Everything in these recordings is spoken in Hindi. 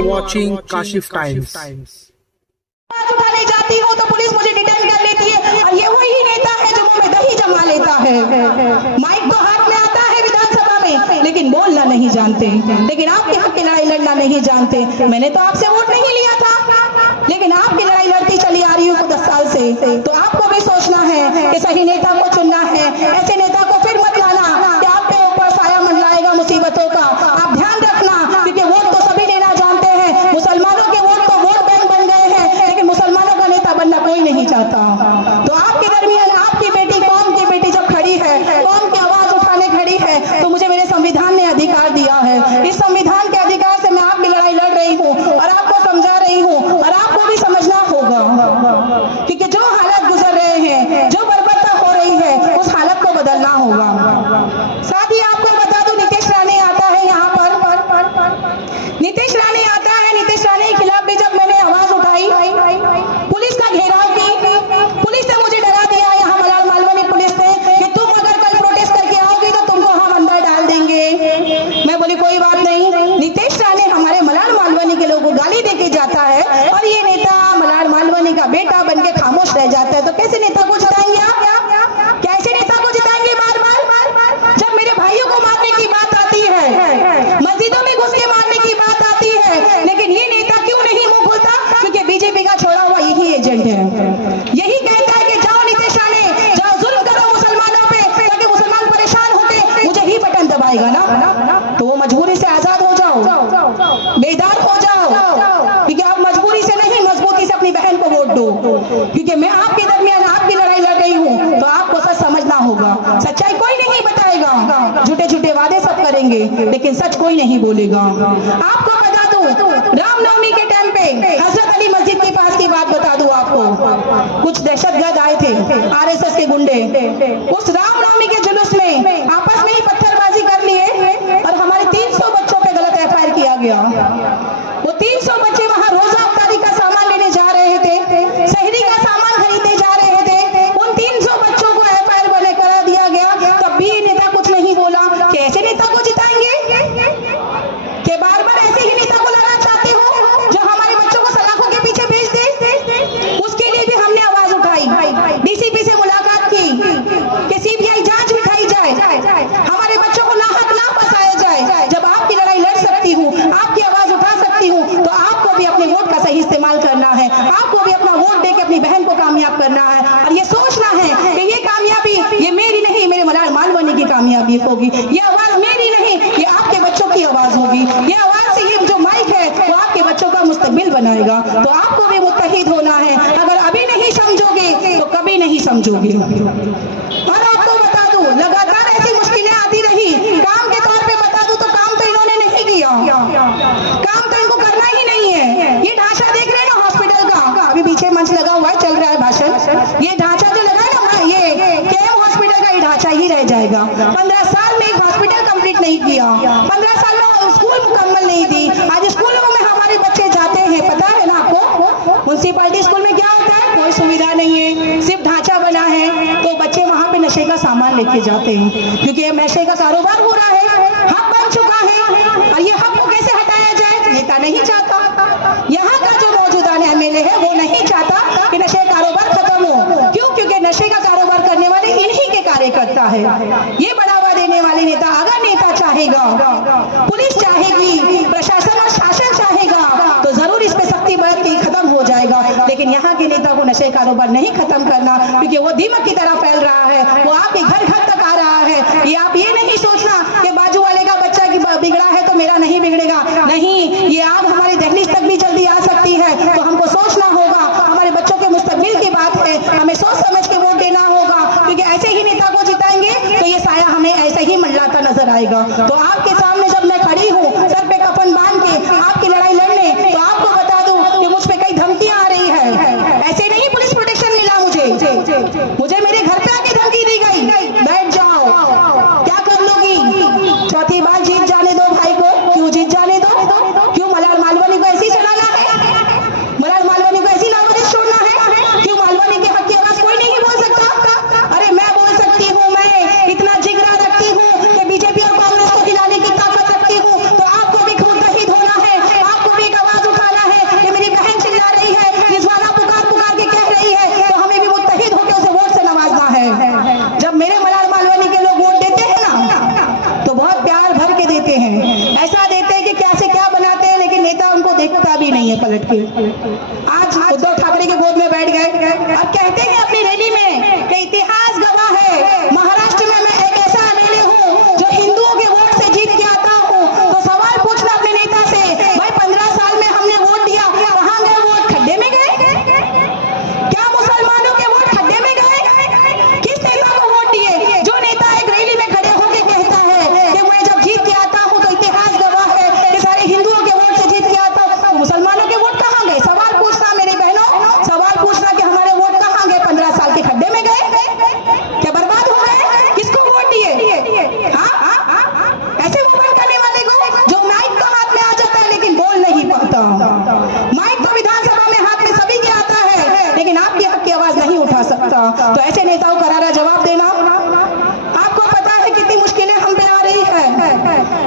are watching Kashif Times. उठाने जाती हूँ तो पुलिस मुझे डिटेन कर लेती है और ये वही नेता है जो मुंह में दही जमा लेता है। माइक तो हाथ में आता है विधानसभा में, लेकिन बोलना नहीं जानते, लेकिन आपके हक की लड़ाई लड़ना नहीं जानते। मैंने तो आपसे वोट नहीं लिया था, लेकिन आपकी लड़ाई लड़ती चली आ रही हूँ 10 साल से। तो आपको भी सोचना है कि सही नेता को चुनना है। ऐसे नेता को फिर मत लाना कि आपके ऊपर साया मंडलाएगा मुसीबतों का। आप ध्यान रखना, क्योंकि वोट तो सभी लेना जानते हैं। मुसलमानों के वोट तो वोट बैंक बन गए हैं, लेकिन मुसलमानों का नेता बनना कोई नहीं चाहता। तो आपके दरमियान आपकी बेटी, कौम की बेटी जब खड़ी है, कौम की आवाज उठाने खड़ी है, तो मुझे मेरे संविधान ने अधिकार दिया है। इस संविधान के अधिकार से मैं आपकी लड़ाई लड़ रही हूँ और आपको समझा रही हूँ। और आपको भी समझना होगा, क्योंकि जो हालत गुजर रहे हैं, जो बर्बरता हो रही है, उस हालत को बदलना होगा। साथ ही आपको बता दूं, नीतीश राणे आता है यहाँ पर। नीतीश राणे आता है। नीतीश राणे के खिलाफ भी जब मैंने आवाज उठाई, पुलिस का घेराव की, पुलिस ने मुझे डरा दिया। यहाँ मलाल मालवानी पुलिस ने कि तुम अगर कल प्रोटेस्ट करके आओगी तो तुमको हम अंदर डाल देंगे। मैं बोली कोई बात नहीं। नीतीश राणे हमारे मलाल मालवानी के लोगों को गाली देके जाता है और ये नेता मलाल मालवानी का बेटा बन के खामोश रह जाता है। तो कैसे नेता को जिताएंगे आप? कैसे नेता को जिताएंगे बार बार? जब मेरे भाइयों को मारने की बात आती है, मस्जिदों में घुस के मारने की बात आती है, लेकिन ये नेता क्यों नहीं मुंह खोलता? क्योंकि बीजेपी का छोड़ा हुआ यही एजेंट है। यही कहता है कि जाओ नीतीश राणे, जाओ जुल्म करो मुसलमानों पे, ताकि मुसलमान परेशान होके मुझे ही बटन दबाएगा ना। तो वो मजबूरी से आजाद हो जाओ, बेदार हो जाओ, क्योंकि आप मजबूरी से नहीं, मजबूती से अपनी बहन को वोट दो। क्योंकि मैं आपके दरमियान आपकी लड़ाई लड़ रही हूँ, तो आपको सच समझना होगा। सच्चाई कोई नहीं बताएगा, झूठे झूठे वादे सब करेंगे, लेकिन सच कोई नहीं बोलेगा। आपको बता दूं, रामनवमी के टाइम पे हजरत अली मस्जिद के पास की बात बता दूं आपको। कुछ दहशतगर्द आए थे, आरएसएस के गुंडे। उस रामनवमी के जुलूस में आपस में ही पत्थरबाजी कर लिए और हमारे 300 बच्चों पे गलत एफआईआर किया गया। वो 300 बच्चे वहां रोजा अफ्तारी का सामान लेने जा रहे थे, शहरी का सामान खरीदने जा रहे थे। उन 300 बच्चों को एफआईआर बने करा दिया गया। तब भी नेता कुछ नहीं बोला कि ऐसे नेता को जिताएंगे? कि बार बार ऐसे ही नेता को लाना चाहते हो जो हमारे बच्चों को सलाखों के पीछे भेज दे? उसके लिए भी हमने आवाज उठाई, डीसीपी से मुलाकात की कि सीबीआई जांच बिठाई जाए, हमारे बच्चों को नाहक ना फंसाया जाए। जब आपकी लड़ाई लड़ सकती हूँ, आपकी आवाज उठा सकती हूँ, तो आपको भी अपने वोट का सही इस्तेमाल करना है। आपको भी अपना वोट देके अपनी बहन को कामयाब करना है और ये सोचना है कि ये कामयाबी ये मेरी नहीं, मेरे मलाल मालवानी की कामयाबी होगी। ये आवाज मेरी नहीं, ये आपके बच्चों की आवाज होगी। ये आवाज से ये जो माइक है वो आपके बच्चों का मुस्तकबिल बनाएगा। तो आपको भी मुत्तहिद होना है। अगर अभी नहीं समझोगे तो कभी नहीं समझोगे। और आपको बता दूं, लगातार ऐसी मुश्किलें आती रही। काम के तौर पे बता दूं तो काम तो इन्होंने नहीं किया, काम तो इनको करना ही नहीं है। ये ढांचा देख रहे हैं ना हॉस्पिटल का, अभी पीछे मंच लगा हुआ है, चल रहा है भाषण। ये ढांचा जो लगा है ना, ये केएम हॉस्पिटल का ये ढांचा ही रह जाएगा। 15 साल में एक हॉस्पिटल कंप्लीट नहीं किया, 15 साल में स्कूल मुकम्मल नहीं दी। आज स्कूलों में हमारे बच्चे जाते हैं, पता है ना आपको? म्युनिसिपैलिटी स्कूल में क्या होता है? कोई सुविधा नहीं है, सिर्फ ढांचा बना है। तो बच्चे वहां पे नशे का सामान लेके जाते हैं, क्योंकि नशे का कारोबार हो रहा है, हक बन चुका है। और ये हक को कैसे हटाया जाए? नेता नहीं चाहता। यहाँ का जो मौजूदा एमएलए है वो नहीं चाहता कि नशे का कारोबार खत्म हो। क्यों? क्योंकि नशे का कारोबार करने वाले इन्हीं के कार्यकर्ता है। ये बढ़ावा देने वाले नेता, अगर नेता चाहेगा, पुलिस चाहेगी, प्रशासन और शासन चाहेगा, तो जरूर इस पे सख्ती बरत के खत्म हो जाएगा। लेकिन यहाँ के नेता को नशे कारोबार नहीं खत्म करना, क्योंकि वो दीमक की तरह फैल रहा है, वो आपके घर घर तक आ रहा है। ये आप ये नहीं सोचना कि बाजू वाले का बच्चा की बिगड़ा है तो मेरा नहीं बिगड़ेगा। नहीं, ये आग हमारी दहलीज तक भी जल्दी आ सकती है। तो हमको सोचना होगा, हमारे बच्चों के मुस्तकबिल की बात है, हमें सोच समझ के वोट देना होगा। क्योंकि ऐसे ही नेता को जिताएंगे तो ये साया हमें ऐसे ही मंडलाता नजर आएगा। तो आपके सामने जब मैं खड़ी हूँ सर पे कफन बांध के आपकी लड़ाई लड़ने, तो आपको बता दूं कि मुझ पे कई धमकियां आ रही है। ऐसे नहीं पुलिस प्रोटेक्शन मिला मुझे मेरे घर पे आके धमकी दी गई, बैठ जाओ, क्या कर लोगी? चौथी बार जीत जाने दो भाई को। क्यों जीत जाने दो? क्यों मलाल मालवानी को ऐसी चलाना है? मलाल मालवानी को ऐसी लावारिस छोड़ना है? क्यों मालवानी के हक की आवाज कोई नहीं बोल सकता? अरे मैं बोल सकती हूँ, मैं इतना जिगरा रखती हूँ कि बीजेपी और कांग्रेस को गिराने की आज उद्धव ठाकरे की गोद में बैठ गए और कहते हैं अपनी रैली में कि इतिहास गवाह है, महाराष्ट्र में मैं एक ऐसा एमएलए हूँ जो हिंदुओं के वोट से जीत के आता हूँ। तो सवाल पूछना अपने नेता से, भाई 15 साल में हमने वोट दिया, कहाँ गए वोट? खड्डे में गए? क्या मुसलमानों के वोट खड्डे में गए? किस नेता को वोट दिए? जो नेता एक रैली में खड़े होकर कहता है कि मैं जब जीत के आता हूँ तो इतिहास गवाह है कि सारे हिंदुओं के वोट से जीत के आता हूँ, तो मुसलमानों के वोट कहाँ गए? सवाल पूछना मेरी बहनों, सवाल पूछना कि हमारे वोट कहाँ गए? 15 साल के खड्डे में गए? क्या बर्बाद हो गए? किसको वोट दिए? हाँ, ऐसे वोट करने वाले को जो माइक तो हाथ में आ जाता है लेकिन बोल नहीं पाता। माइक तो विधानसभा में हाथ में सभी के आता है लेकिन आपके हक की आवाज नहीं उठा सकता। तो ऐसे नेताओं को करारा जवाब देना। आपको पता है कितनी मुश्किलें हम पे आ रही है,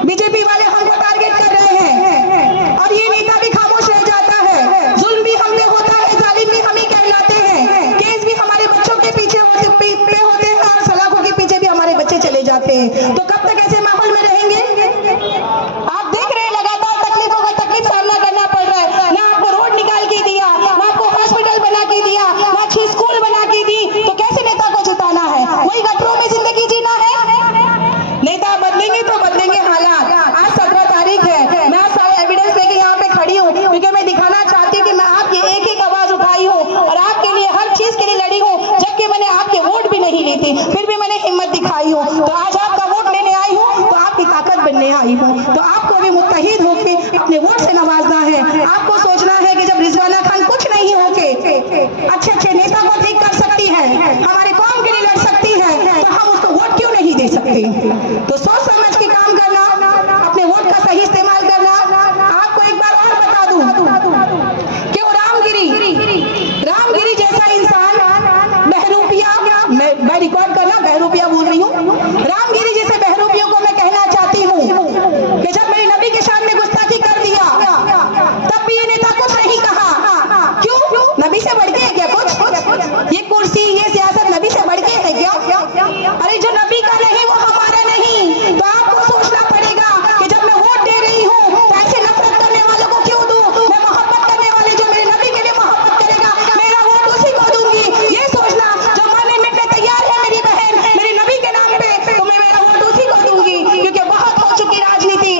बीजेपी वाले हमको टारगेट कर रहे हैं और ये नेता भी खामोश रह जाता है। जुल्म भी हम पे होता है, जालिम भी हम ही कहलाते हैं, केस भी हमारे बच्चों के पीछे होते हैं और सलाखों के पीछे भी हमारे बच्चे चले जाते हैं। तो कब तक ऐसे माहौल में रहेंगे? आप देख रहे हैं लगातार तकलीफों का तकलीफ सामना करना पड़ रहा है। ना आपको रोड निकाल के दिया, ना आपको हॉस्पिटल बना के दिया, ना अच्छी स्कूल बना के दी, तो कैसे नेता को जिताना है? वही गटरों में जिंदगी जीना है? नेता बदलेंगे तो बदलेंगे हालात। आज 17 तारीख है, मैं सारे एविडेंस लेके यहाँ पे खड़ी हूँ क्योंकि मैं दिखाना चाहती हूँ कि मैं आपकी एक एक आवाज उठाई हूँ और आपके लिए हर चीज के लिए लड़ी हूँ, जबकि मैंने आपके वोट भी नहीं ली थी, फिर भी मैंने हिम्मत दिखाई हूँ। तो आज आपका वोट लेने आई हूँ तो आपकी ताकत बनने आई हूँ। तो आपको भी मुत्तहिद होके अपने वोट से नवाजना है। आपको सोचना है कि जब रिजवाना खान कुछ नहीं होके अच्छे नेता को ठीक कर सकती है, हमारे कौम के लिए लड़ सकती है, तो हम उसको वोट क्यों नहीं दे सकते? तो सोच समझ के काम करना, अपने वोट का सही इस्तेमाल करना। आपको एक बार और बता दूं कि वो रामगिरी जैसा इंसान बहरूपिया, मैं रिकॉर्ड करना, बहरूपिया बोल रही हूँ, रामगिरी जैसे बहरूपियों को मैं कहना चाहती हूँ कि जब मेरे नबी के शान में गुस्ताखी कर दिया तब भी ये नेता कुछ नहीं कहा। क्यों? नबी से बढ़ के है क्या कुछ? ये कुर्सी, ये सियासत नबी से बढ़ के है क्या? अरे जो नबी का नहीं वो हमारा नहीं। तो आपको सोचना पड़ेगा कि जब मैं वोट दे रही हूँ तो ऐसे नफरत करने वालों को क्यों दूं? मैं मोहब्बत करने वाले जो मेरे नबी के लिए मोहब्बत करेगा मेरा वोट उसी को दूंगी। ये सोचना जो मरने मिटने तैयार है मेरी बहन मेरे नबी के नाम पे, तो मैं मेरा वोट उसी को दूंगी। क्योंकि बहुत हो चुकी राजनीति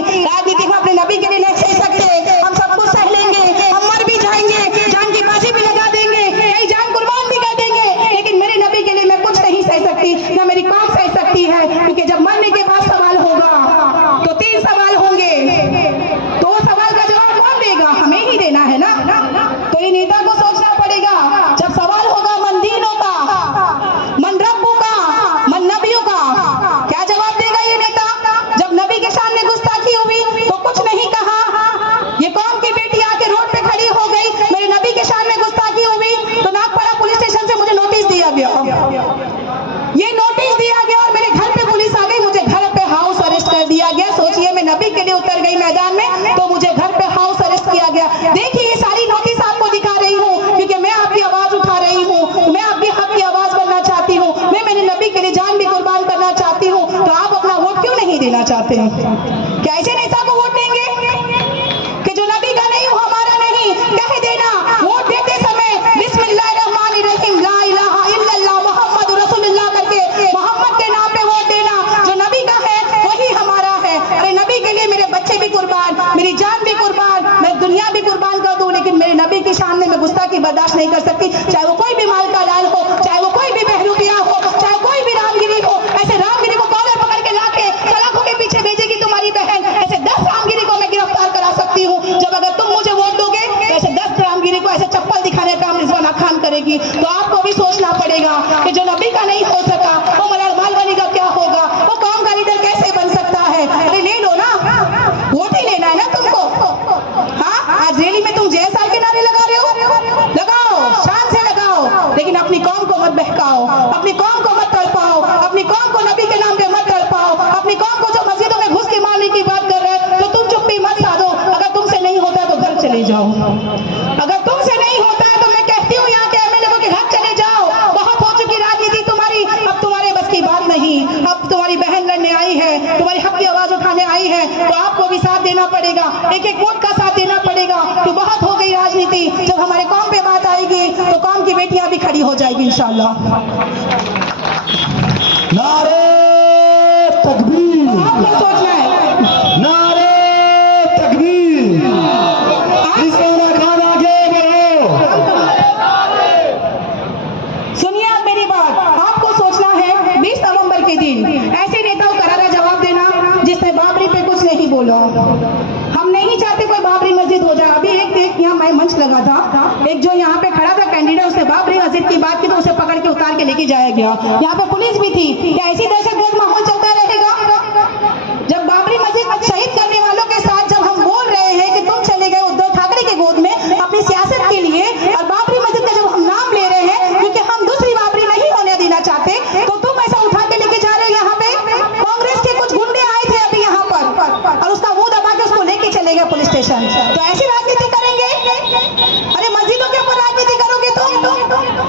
हम अपने नबी के लिए नहीं सह सकते। हम सब कुछ सह लेंगे, हम मर भी जाएंगे, जान की बाजी भी लगा देंगे, कई जान कुर्बान भी कर देंगे, लेकिन मेरे नबी के लिए मैं कुछ नहीं सह सकती, ना मेरी कौम सह सकती है। क्योंकि जब मरने के बाद सवाल होगा तो 3 सवाल होंगे, तो वो सवाल का जवाब कौन देगा? हमें ही देना है ना। तो ये नेता को सोचना पड़ेगा, जब सवाल होगा मन दीनों का, मन रब्बों का, मन नबियों का, क्या जवाब देगा ये नेता? जब नबी के सामने गुस्ताखी हुई तो कुछ नहीं कहा। ये कौम की बेटी आके रोड पे खड़ी हो गई, मेरे नबी के सामने गुस्ताखी हुई तो नागपाड़ा पुलिस स्टेशन से मुझे नोटिस दिया गया। ये नोटिस दिया गया और मेरे घर पे पुलिस आ गई, मुझे घर पे हाउस अरेस्ट कर दिया गया। सोचिए मैं नबी के लिए उतर गई मैदान में तो मुझे घर पे हाउस अरेस्ट किया गया। देखिए ये सारी नोटिस आपको दिखा रही हूँ क्योंकि मैं आपकी आवाज उठा रही हूँ, मैं आपके हक की आवाज बनना चाहती हूँ, मैं मेरे नबी के लिए जान भी कुर्बान करना चाहती हूँ। तो आप अपना वोट क्यों नहीं देना चाहते हैं? क्या ऐसे नेता को वोट देंगे कि जो नबी का नहीं वो हमारा नहीं? कह देना वोट देते समय बिस्मिल्लाहिर्रहमानिर्रहीम ला इलाहा इल्लल्लाह मुहम्मद रसूलुल्लाह करके मोहम्मद के नाम पे वोट देना। जो नबी का है वही हमारा है। अरे नबी के लिए मेरे बच्चे भी कुर्बान, मेरी जान भी कुर्बान, मैं दुनिया भी कुर्बान कर दूं, लेकिन मेरे नबी के सामने मैं गुस्ताखी बर्दाश्त नहीं कर सकती। चाहे वो कोई भी माल का लाल हो, चाहे वो कोई भी बहरूपिया हो, चाहे कोई भी रामगिरी हो। ऐसे रामगिरी को कॉलर पकड़ के लाके सलाखों के पीछे भेजेगी तुम्हारी बहन। ऐसे 10 रामगिरी को मैं गिरफ्तार करा सकती हूँ। जब अगर तुम मुझे वोट दोगे तो ऐसे 10 रामगिरी को ऐसे चप्पल दिखाने का रिजवाना खान करेगी। तो आपको भी सोचना पड़ेगा कि जो नबी का नहीं हो सका वो मलाल मालवानी का क्या होगा? वो कौम का लीडर कैसे बन सकता है? अरे ले लो ना, वोट ही लेना है ना तुमको। हाँ, आज रैली में तुम JSR के नारे लगा रहे हो, लगाओ, शान से लगाओ। आई है, तुम्हारे हक की आवाज उठाने आई है, तो आपको भी साथ देना पड़ेगा, एक एक वोट का साथ देना पड़ेगा। तो बहुत हो गई राजनीति, जब हमारे कौम पे बात आएगी तो कौम की बेटियां भी खड़ी हो जाएगी इंशाल्लाह। नारे तकबीर, आपको सोचना है, नारे तकबीर, रिजवाना खान आगे बढ़ो। सुनिए आप मेरी बात, आपको सोचना है 20 नवंबर के दिन ऐसे नेता को करारा जवाब देना जिसने बाबरी पे कुछ नहीं बोला। हम नहीं चाहते कोई बाबरी मस्जिद हो जाए। अभी एक यहाँ मैं मंच लगा था, एक जो यहाँ पे खड़ा था कैंडिडेट, उसने बाबरी मस्जिद की बात की तो उसे पकड़ के उतार के लेके जाया गया। यहाँ पे पुलिस भी थी। क्या ऐसी दहशतगर्द माहौल चलता रहेगा? जब बाबरी मस्जिद शहीद करने वालों के साथ जब हम बोल रहे हैं कि तुम चले गए उद्धव ठाकरे के गोद में अपनी सियासत के लिए, और बाबरी मस्जिद का जब हम नाम ले रहे हैं क्योंकि हम दूसरी बाबरी नहीं होने देना चाहते, तो तुम ऐसा उठा के लेके जा रहे हो। यहाँ पे कांग्रेस के कुछ गुंडे आए थे अभी यहाँ पर और उसका मुंह दबा के उसको लेके चले गए पुलिस स्टेशन। तो ऐसी राजनीति करेंगे? अरे मस्जिदों के ऊपर राजनीति करोगे तुम,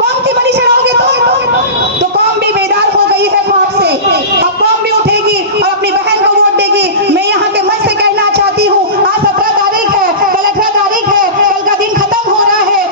कौम की बलि चढ़ाओगे तुम? तो कौम भी बेदार हो गई है खौफ से। अब कौम भी उठेगी और अपनी बहन को वोट देगी। मैं यहाँ के मंच से कहना चाहती हूँ, आज 17 तारीख है, कल 18 तारीख है, कल का दिन खत्म हो रहा है,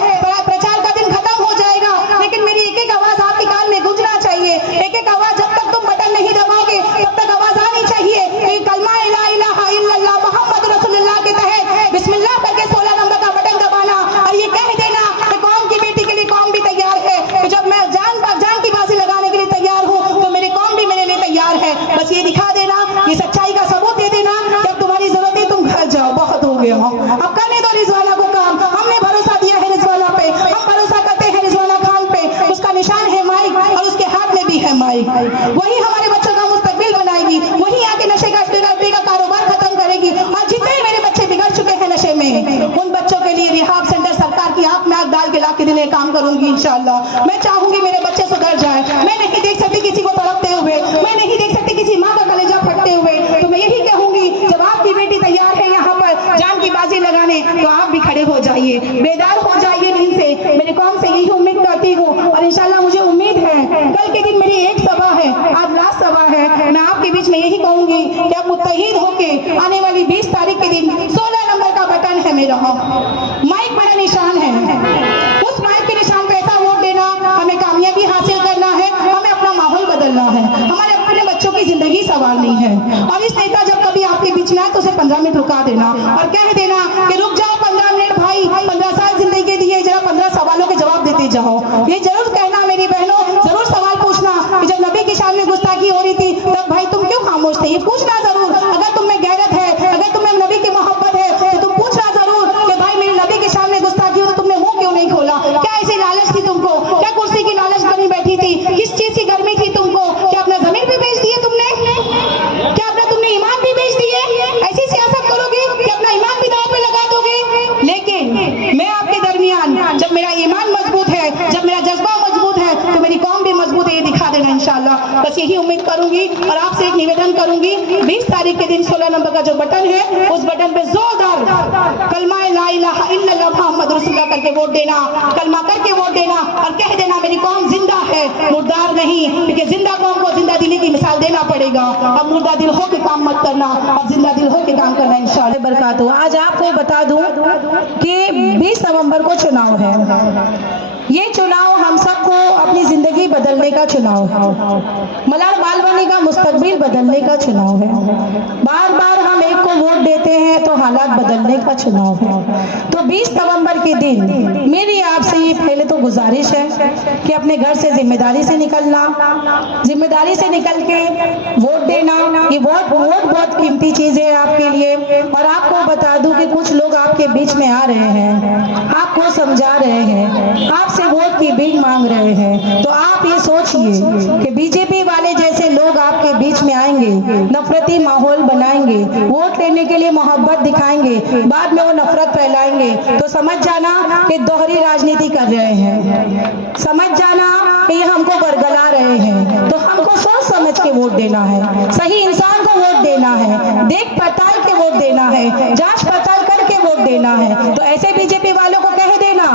प्रचार का दिन खत्म हो जाएगा, लेकिन मेरी एक एक आवाज आपके कान में गूंजना चाहिए। एक एक आवाज, जब तक तुम बटन नहीं दबाओगे तब तक आवाज आनी चाहिए कि कलमा ला इलाहा इल्लल्लाह मोहम्मद रसूलुल्लाह के तहत बिस्मिल्लाह करके 16 नंबर का बटन दबाना और ये कह देना कि कौम की बेटी के लिए कौम भी तैयार है। तो जब मैं जान की बाजी लगाने के लिए तैयार हूँ तो मेरी कौम भी मेरे लिए तैयार है। बस ये दिखा देना, ये सच्चाई का सबूत दे देना। जब तुम्हारी जरूरत है तुम घर जाओ, बहुत हो गया। अब करने दो रिजवाना को काम। हमने भरोसा दिया है रिजवाना पे, हम भरोसा करते हैं रिजवाना खान पे। उसका निशान है माइक और उसके हाथ में भी है माइक। वही हमारे बच्चों का मुस्तकबिल बनाएगी, वही आके नशे का कारोबार खत्म करेगी। और जितने मेरे बच्चे बिगड़ चुके हैं नशे में, उन बच्चों के लिए रिहाब सेंटर सरकार की आंख में आंख डाल के ला के देने काम करूंगी इंशाल्लाह। मैं चाहूंगी मेरे बच्चे सुधर जाए। मैं नहीं देख सकती किसी को तड़पते हुए, मैं नहीं देख सकती किसी माँ का कलेजा फटते हुए। तो मैं यही कहूंगी, जब आपकी बेटी तैयार है यहाँ पर जान की बाजी लगाने, तो आप भी खड़े हो जाइए, बेदार हो जाइए नींद से। मेरे कौम से यही उम्मीद करती हूँ और इंशाल्लाह मुझे उम्मीद है कल के दिन मेरी एक सभा है, आज लास्ट सभा है। मैं आपके बीच में यही कहूंगी कि आप मुत्तहिद होके आने वाली 20 तारीख के दिन 16 नंबर का बटन है मेरा, माइक मेरा निशान है। उस माइक के निशान पे ऐसा वोट देना, हमें कामयाबी हासिल करना है, हमें अपना माहौल बदलना है, हमारे अपने बच्चों की जिंदगी संवारनी है। और इस नेता जब कभी आपके बीच में आए तो उसे 15 मिनट रुका देना और कह देना कि रुक जाओ 15 मिनट भाई, 15 साल जिंदगी दी है, जरा 15 सवालों के जवाब देते जाओ। ये जरूर कहना मेरी बहनों, जरूर सवाल पूछना कि जब नबी की शान में गुस्ताखी हो रही थी तब भाई तुम क्यों खामोश थे, ये पूछना जरूर। अगर तुम में गैरत है, अगर तुम्हें नबी की मोहब्बत है तो तुम पूछना जरूर कि भाई मेरे नबी की शान में गुस्ताखी हो तो तुमने मुंह क्यों नहीं खोला? क्या ऐसी लालच थी तुमको? क्या कुर्सी की लालच बनी बैठी थी? किस चीज की गर्मी थी तुमको? क्या अपना जमीन भी बेच दिए तुमने? क्या अपना तुमने ईमान भी बेच दिए? ऐसी सियासत करोगे कि अपना ईमान भी दांव पे लगा दोगे? लेकिन मैं आपके दरमियान, जब मेरा ईमान मजबूत है, जब मेरा जज्बा मजबूत है, तो मेरी कौम भी मजबूत है, ये दिखा देना इंशाल्लाह। बस यही उम्मीद करूंगी और आपसे एक निवेदन करूंगी, 20 तारीख के दिन 16 नंबर का जो बटन है, उस बटन पे जोरदार कलमा ला इलाहा इल्लल्लाह मोहम्मद रसूलुल्लाह करके वोट देना, कलमा करके वोट देना और कह देना मेरी कौम जिंदा है, मुर्दार नहीं। क्योंकि जिंदा कौम को जिंदा दिली की मिसाल देना पड़ेगा। अब मुर्दा दिल हो के काम मत करना, अब जिंदा दिल हो के काम करना इंशाल्लाह। बरकातहू। आज आपको बता दूं कि 20 नवंबर को चुनाव है। ये चुनाव हम सबको अपनी जिंदगी बदलने का चुनाव है, मलार बालवानी का मुस्तकबिल बदलने का चुनाव है। बार बार हम एक को वोट देते हैं तो हालात बदलने का चुनाव है। तो 20 नवंबर के दिन मेरी आपसे ये पहले तो गुजारिश है कि अपने घर से जिम्मेदारी से निकलना, जिम्मेदारी से निकल के वोट देना। ये वोट बहुत कीमती चीज है आपके लिए। और आपको बता दूं कि कुछ लोग आपके बीच में आ रहे हैं, आपको समझा रहे हैं, आपसे वोट की भीख मांग रहे हैं। तो आप ये सोचिए कि बीजेपी वाले जैसे लोग आपके बीच में आएंगे, नफरती माहौल बनाएंगे, वोट लेने के लिए मोहब्बत दिखाएंगे, बाद में वो नफरत फैलाएंगे, तो समझ जाना कि दोहरी राजनीति कर रहे हैं, समझ जाना कि ये हमको बरगला रहे हैं। तो हमको सोच समझ के वोट देना है, सही इंसान को वोट देना है, देख पड़ताल के वोट देना है, जांच पड़ताल करके वोट देना है। तो ऐसे बीजेपी वालों को कह देना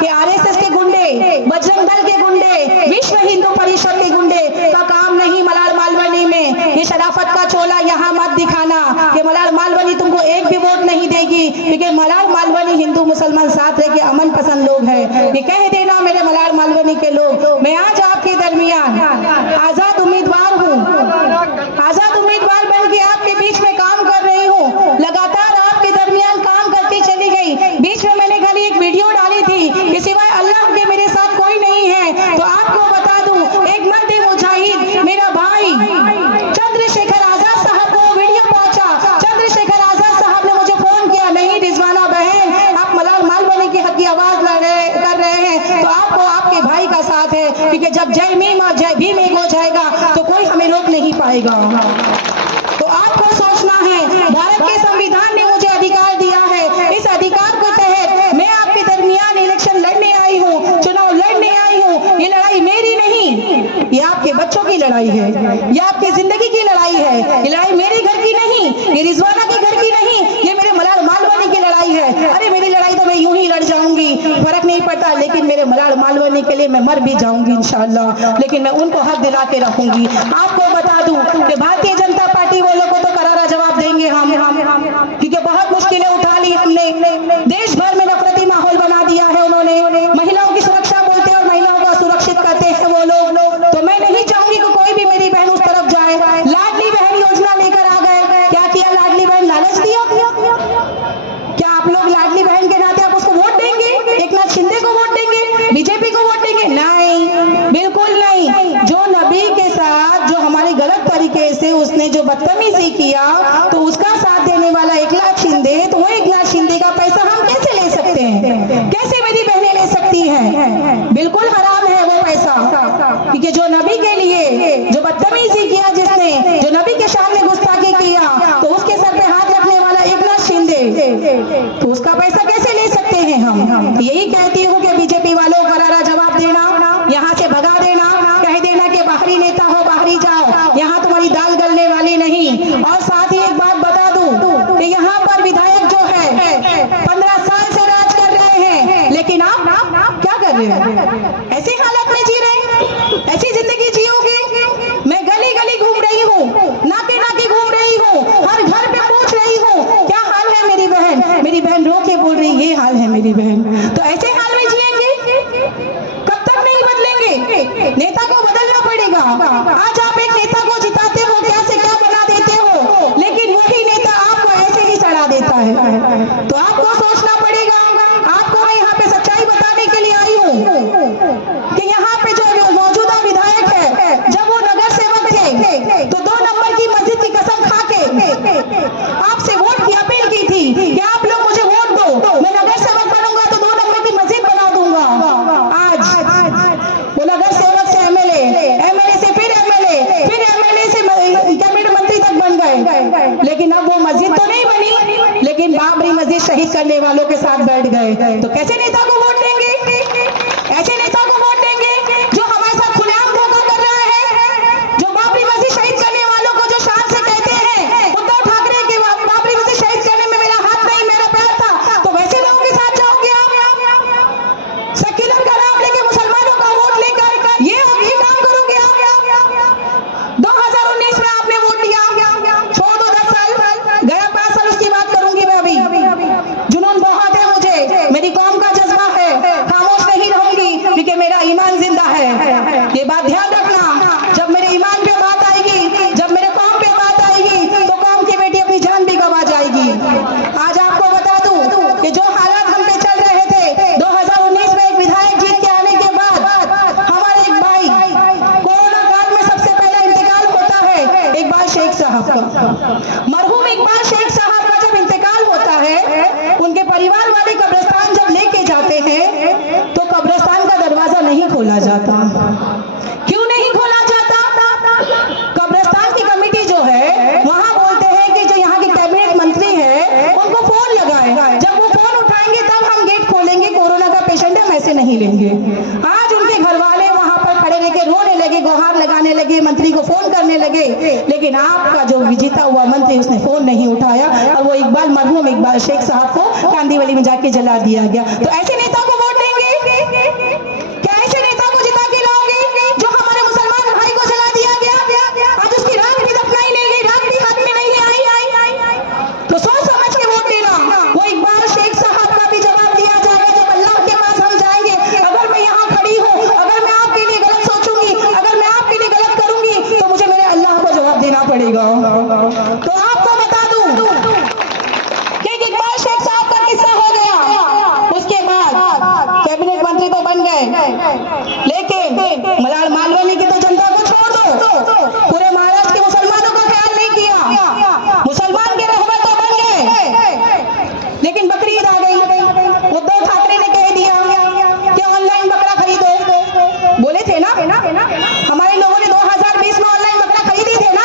कि आरएसएस के गुंडे, बजरंग दल के गुंडे, विश्व हिंदू परिषद के गुंडे का काम नहीं मलार मालवनी में। ये शराफत का चोला यहाँ मत दिखाना कि मलाल मालवनी तुमको एक भी वोट नहीं देगी, क्योंकि मलाल मालवनी हिंदू मुसलमान साथ रह के अमन पसंद लोग हैं। ये कह देना मेरे मलाल मालवनी के लोग, मैं आज आपके दरमियान आजाद उम्मीदवार हूँ, आजाद उम्मीदवार बन के आपके बीच में काम कर रही हूँ। लगातार आपके दरमियान काम करती चली गई। बीच में मैंने खाली एक वीडियो डाली थी कि सिवाय अल्लाह के मेरे साथ कोई नहीं है। तो आपको बता दूं, एक मर्द मुजाहिद मेरा भाई चंद्रशेखर आजाद साहब को वीडियो पहुंचा। चंद्रशेखर आजाद साहब ने मुझे फोन किया, नहीं रिजवाना बहन आप मलाल मालवनी की हक की आवाज कर रहे हैं तो आपको आपके भाई का साथ है, क्योंकि जब जय भीम और जय भीम एक हो जाएगा तो कोई हमें रोक नहीं पाएगा। तो आपको सोचना है, भारत के संविधान ने मुझे अधिकार दिया है, इस अधिकार के तहत मैं आपके दरमियान इलेक्शन लड़ने आई हूँ, चुनाव लड़ने आई हूँ। ये लड़ाई मेरी नहीं, ये आपके बच्चों की लड़ाई है, ये आपकी जिंदगी की लड़ाई है। ये लड़ाई मेरे घर की नहीं, ये रिजवाना के घर की नहीं, ये मेरे मलाल मालवनी की लड़ाई है। अरे मेरी लड़ाई तो मैं यूं ही लड़ जाऊंगी, फर्क नहीं पड़ता, लेकिन मेरे मलाल मालवनी के लिए मैं मर भी जाऊंगी इंशाअल्लाह, लेकिन मैं उनको हक दिला के रखूंगी। आपको बता दूं कि भारतीय जनता पार्टी वालों को तो करारा जवाब देंगे हम, क्योंकि बहुत मुश्किलें उठा ली हमने, देश भर में नफरती माहौल बना दिया है उन्होंने। महिलाओं की सुरक्षा बोलते हैं और महिलाओं को असुरक्षित करते हैं वो लोग। तो मैं नहीं चाहूंगी कि कोई भी मेरी बहन उस तरफ जाए। लाडली बहन योजना लेकर आ गए, क्या किया लाडली बहन, लालच दिया। क्या आप लोग लाडली बहन के नाते आप उसको वोट देंगे? एकनाथ शिंदे को वोट देंगे? बीजेपी को वोट देंगे? नहीं, बिल्कुल नहीं। जो नबी के साथ जो हमारे गलत तरीके से उसने जो बदतमीजी किया तो उसका साथ देने वाला एकनाथ शिंदे, तो वो एकनाथ शिंदे का पैसा हम कैसे ले सकते हैं? कैसे मेरी बहनें ले सकती हैं? बिल्कुल हराम है वो पैसा, क्योंकि जो नबी के लिए जो बदतमीजी किया, जिसने जो नबी के सामने गुस्ताखी किया, तो उसके सर पे हाथ रखने वाला एकनाथ शिंदे, तो उसका पैसा कैसे ले सकते हैं हम? यही कहती हूँ कि बीजेपी वालों को करारा जवाब देना, यहाँ से भगा देना, कह देना कि बाहरी नेता हो बाहरी जाओ, यहाँ तुम्हारी दाल गलने वाली नहीं। और साथ ही एक बात बता दूं कि यहाँ पर विधायक जो है 15 साल से राज कर रहे हैं, लेकिन आप क्या कर रहे हैं? ऐसी हालत में जी रहे हैं, ऐसी जिंदगी जियोगे? मैं गली गली घूम रही हूँ, नाके नाके घूम रही हूँ, हर घर पे पूछ रही हूँ क्या हाल है मेरी बहन। मेरी बहन रो के बोल रही ये हाल है मेरी बहन। तो ऐसे हाल में जिएंगे? कब तक नहीं बदलेंगे? नेता को बदलना पड़ेगा। आज आप एक नेता को जिताते हो, क्या से क्या बना देते हो, लेकिन वही नेता आपको ऐसे ही चढ़ा देता है। तो आपको सोचना पड़ेगा। आपको मैं यहाँ पे सच्चाई बताने के लिए आई हूँ कि यहाँ पे जो मौजूदा विधायक है, जब वो नगर सेवक थे तो 2 नंबर की मस्जिद की कसम खा के आपसे वोट की अपील की थी कि आप लोग मुझे वोट दो, मैं नगर सेवक बनूंगा तो 2 नंबर की मस्जिद बना दूंगा। आज वो नगर सेवक से एमएलए, एमएलए से फिर एमएलए, फिर एमएलए से कैबिनेट मंत्री तक बन गए, लेकिन अब वो मस्जिद तो नहीं बनी, लेकिन बाबरी मस्जिद शहीद करने वालों के साथ बैठ गए। तो कैसे नेता को वोट देंगे? ऐसे नेता को वोट देंगे जो हमारे साथ खुलेआम धोखा कर रहा है, जो बाबरी मस्जिद शहीद करने वालों को जो शान से कहते हैं उद्धव ठाकरे के बाबरी मस्जिद शहीद करने में मेरा हाथ नहीं मेरा पैर था, तो वैसे लोगों के साथ जाओगे आप? सेक्युलर का नाम लेके मुसलमानों का वोट लेकर ये काम करोगे आप? 2019 में आपने वोट दिया, छोड़ दो 10 साल, गया 5 साल, उसकी बात करूंगी मैं अभी। जुनून बहुत है मुझे, मेरी कौम का जज्बा है, खामोश नहीं रहूंगी क्योंकि मेरा ईमान जिंदा है। ये बात ध्यान रखना, जब मेरे ईमान पे बात आएगी, जब मेरे कौम पे बात आएगी, तो कौम की बेटी अपनी जान भी गवा जाएगी। आज आपको बता दूं कि जो हालात हम पे चल रहे थे 2019 में, एक विधायक जीत के आने के बाद हमारे एक भाई, कोरोना काल में सबसे पहले इंतकाल होता है इकबाल शेख साहब का। मरहूम इकबाल शेख साहब का जब इंतकाल होता है, उनके परिवार वाले कब्रिस्तान जब लेके जाते हैं तो कब्रिस्तान का दरवाजा नहीं खोला जाता। क्यों नहीं खोला जाता? कब्रिस्तान की कमेटी जो है वहां बोलते हैं कि जो यहाँ के कैबिनेट मंत्री है उनको फोन लगाए, जब वो फोन उठाएंगे तब हम गेट खोलेंगे, कोरोना का पेशेंट है, वैसे नहीं लेंगे। आज उनके घर वाले वहां पर खड़े रह के रोने लगे, गुहार लगाने लगे, मंत्री को फोन करने लगे, लेकिन आपका जो जीता हुआ मंत्री उसने फोन नहीं उठाया और वो इकबाल, मरहूम इकबाल शेख साहब को कांदीवली में जाके जला दिया गया। तो ऐसे नेता को वोट देंगे? क्या ऐसे नेता को जिता के लाओगे जो हमारे मुसलमान भाई को जला दिया गया? आज उसकी राख भी दफनाई नहीं पड़ेगा। तो आपको बता दूं कि इकबाल शेख साहब का किस्सा हो गया, उसके बाद कैबिनेट मंत्री तो बन गए, लेकिन मलाल मालवानी की तो जनता को छोड़ दो, पूरे महाराष्ट्र के मुसलमानों का ख्याल नहीं किया। मुसलमान के रहबर तो बन गए, लेकिन बकरी ईद आ गई। उद्धव ठाकरे ने कह दिया कि ऑनलाइन बकरा खरीदो, बोले थे ना हमारे लोगों ने 2020 में ऑनलाइन बकरा खरीदी थे ना,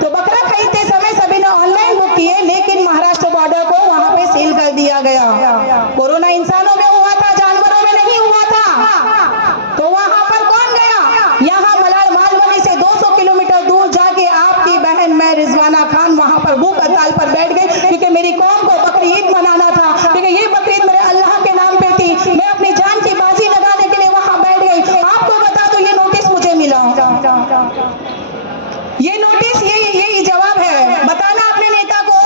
तो बकरा खरीदते समय सभी ने ऑनलाइन बुक किए, लेकिन महाराष्ट्र बॉर्डर को वहां पे सील कर दिया गया। कोरोना इंसानों में हुआ था, जानवरों में नहीं हुआ था, तो वहां पर कौन गया? यहाँ मलाल मालवनी से 200 किलोमीटर दूर जाके आपकी बहन मैं रिजवाना खान वहां पर भूख हड़ताल पर बैठ गई, क्योंकि मेरी कौम को बकरी ईद मनाना था, क्योंकि ये बकरी ईद मेरे अल्लाह के नाम पे थी। मैं अपनी जान की बाजी लगाने के लिए वहां बैठ गई। आपको बता दो ये नोटिस मुझे मिला, ये नोटिस ये जवाब है, बताना अपने नेता को।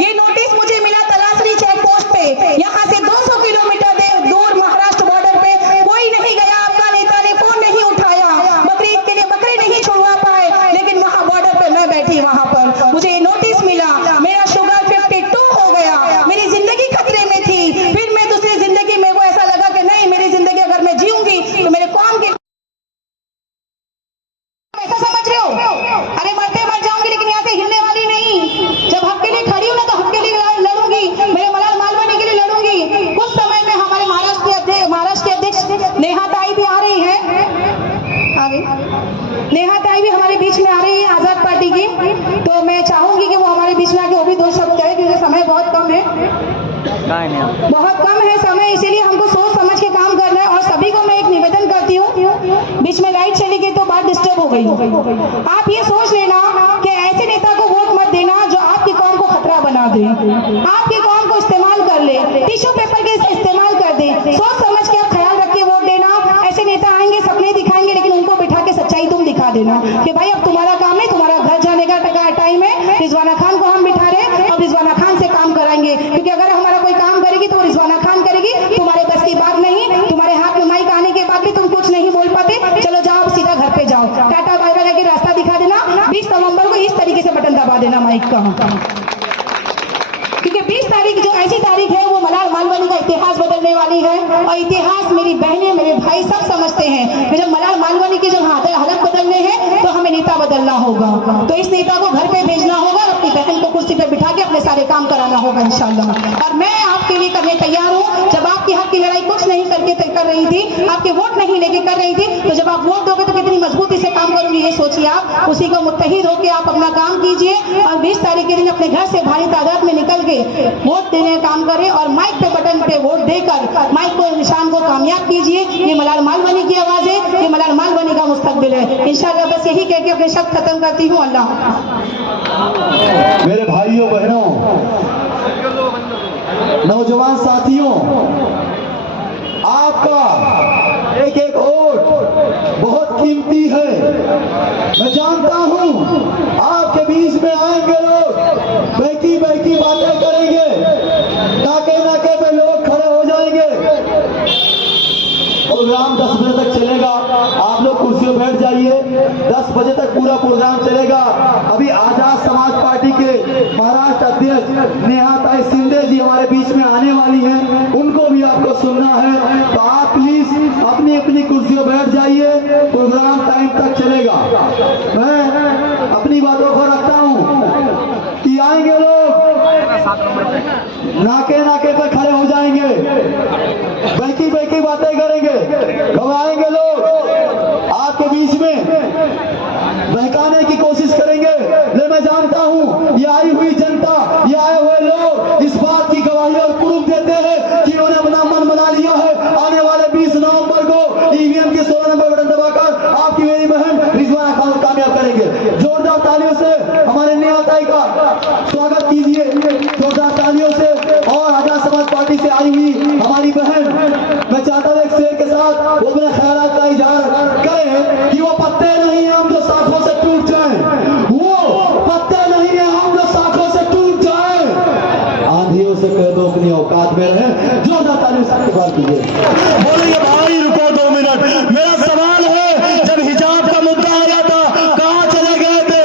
ये नोटिस मुझे मिला तलासरी चेक पोस्ट पे, यहाँ से 200 किलोमीटर दूर महाराष्ट्र बॉर्डर पे कोई नहीं गया, आपका नेता ने फोन नहीं उठाया, बकरी ईद के लिए बकरे नहीं छुड़वा पाए, लेकिन वहां बॉर्डर पे मैं बैठी, वहां पर मुझे ये नोटिस मिला। मेरा शुगर 52 हो गया, मेरी जिंदगी खतरे में थी। फिर मैं दूसरी जिंदगी में वो ऐसा लगा कि नहीं, मेरी जिंदगी अगर मैं जीऊंगी तो मेरे कौम के, ऐसा समझ रहे हो? अरे मरते मर जाऊंगी, लेकिन यहाँ से हिलने वाली नहीं। जब हक के लिए खड़ी हूं ना, तो हक के लिए लड़ूंगी, मेरे मलाल मालवानी के लिए लड़ूंगी। कुछ समय में हमारे महाराष्ट्र के अध्यक्ष नेहा ताई भी आ रही है, नेहा ताई भी हमारे बीच में आ रही है आजाद पार्टी की, तो मैं चाहूंगी कि वो हमारे बीच में आके वो भी 2 शब्द कहे, क्योंकि समय बहुत कम है समय, इसीलिए हमको सोच समझ के काम करना है। और सभी को मैं एक निवेदन करती हूँ, बीच में लाइट चली गई तो बात डिस्टर्ब हो गई। आप ये सोच लेना कि ऐसे नेता को वोट मत देना जो आपकी कौम को खतरा बना दे, आपकी कौम को इस्तेमाल कर ले, टिश्यू पेपर के इस्तेमाल कर दे। सोच समझ के आप ख्याल रख के वोट देना। ऐसे नेता आएंगे, सपने दिखाएंगे, लेकिन उनको बिठा के सच्चाई तुम दिखा देना कि भाई अब तुम्हारा काम नहीं, तुम्हारा घर जाने का टाइम है। रिजवाना खान को हम बिठा रहे, अब रिजवाना खान से काम कराएंगे, क्योंकि अगर हमारा कोई काम करेगी तो रिजवाना खान करेगी। तुम्हारे बस की बात नहीं, तुम्हारे हाथ में माइक आने के बाद भी तुम कुछ नहीं बोल पाते। चलो जाओ, सीधा घर पे जाओ, टाटा बाय बाय करके रास्ता दिखा देना। 20 नवंबर को इस तरीके से बटन दबा देना माइक का, क्योंकि 20 तारीख जो ऐसी तारीख है वो मलाल मालवानी का इतिहास बदलने वाली है। और इतिहास मेरी बहनें, मेरे भाई सब समझते हैं, जब मलाल मालवानी के जो हालत बदलने हैं तो हमें नेता बदलना होगा। तो इस नेता को घर पे भेजना होगा, अपनी बहन को कुर्सी पे बिठा के अपने सारे काम कराना होगा इंशाल्लाह। और मैं आपके लिए करने तैयार हूँ। जब आपकी हक की लड़ाई कुछ नहीं करके कर रही थी, आपके वोट नहीं लेके कर रही थी, तो जब आप वोट दोगे तो कितनी मजबूती से काम करूंगी ये सोचिए आप। उसी को मुत्तहिद होकर आप अपना काम कीजिए, और 20 तारीख के दिन अपने घर से भारी तादाद में निकल के वोट देने का काम करें, और माइक पे बटन पे वोट देकर माइक को निशान को कामयाब कीजिए। ये मलाल मालवानी की आवाज है, ये मलाल मालवानी का मुस्तकबिल है इंशाल्लाह। बस यही कह के अपने शब्द खत्म करती हूँ। अल्लाह। मेरे भाइयों बहनों, नौजवान साथियों, आपका एक एक वोट बहुत कीमती है। मैं जानता हूं आपके बीच में आएंगे लोग, बैठी बैठी बातें करेंगे, नाके नाके पे लोग खड़े हो जाएंगे। प्रोग्राम 10 बजे तक चलेगा, आप लोग कुर्सियों बैठ जाइए। 10 बजे तक पूरा प्रोग्राम चलेगा। अभी आजाद समाज पार्टी के महाराष्ट्र अध्यक्ष नेहा ताई शिंदे जी हमारे बीच में आने वाली हैं, उनको भी आपको सुनना है। तो आप प्लीज अपनी अपनी कुर्सियों बैठ जाइए, प्रोग्राम टाइम तक चलेगा। मैं अपनी बातों को रखता हूँ कि आएंगे लोग, नाके नाके पर खड़े हो जाएंगे, बैठी बैठी बातें करेंगे, घबराएंगे लोग, आपके बीच में बहकाने की कोशिश करेंगे। लेकिन मैं जानता हूं ये आई हुई जनता, ये आए हुए लोग इस बात की गवाही और प्रूफ देते हैं कि उन्होंने अपना मन बना लिया है। आने वाले 20 नवंबर को ईवीएम के 16 नंबर बटन दबाकर आपकी मेरी बहन रिजवाना खान को कामयाब करेंगे। जोरदार तालियों से हमारे नेहा ताई का स्वागत कीजिए, जोरदार तालियों से। और आजाद समाज पार्टी से आई हुई हमारी बहन, मैं चाहता हूँ एक शेर के साथ वो अपने ख्यालात का इजहार करें कि वो पत्ते नहीं है हम जो शाखों से टूट जाए, वो पत्ते नहीं है हम जो शाखों से टूट जाए, आंधियों से कह दो अपनी औकात में रहे। जोरदार तालियों से इस्तेमाल कीजिए। बोलिए भाई रुको 2 मिनट, मेरा सवाल है, जब हिजाब का मुद्दा आया था कहाँ चले गए थे?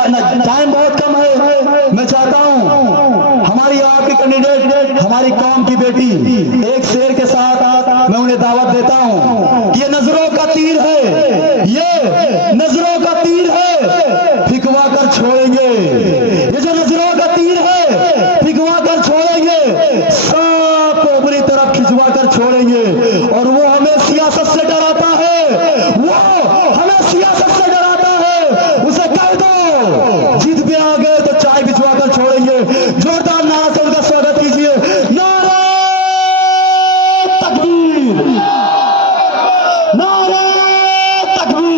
टाइम बहुत कम है। मैं चाहता हूं हमारी आपकी कैंडिडेट, हमारी कौम की बेटी, एक शेर के साथ मैं उन्हें दावत देता हूं कि ये नजरों का तीर है, ये नजरों का तीर है, फिकवा कर छोड़ेंगे। ये जो नजरों का तीर है, फिकवा कर छोड़ेंगे, सबको अपनी तरफ खिंचवा कर छोड़ेंगे। और वो हमें सियासत से डराता है, वो हमें सियासत से डराता है, उसे कह दो जिद पे आ गए तो चाय भिजवा कर छोड़ेंगे। जोरदार नारा से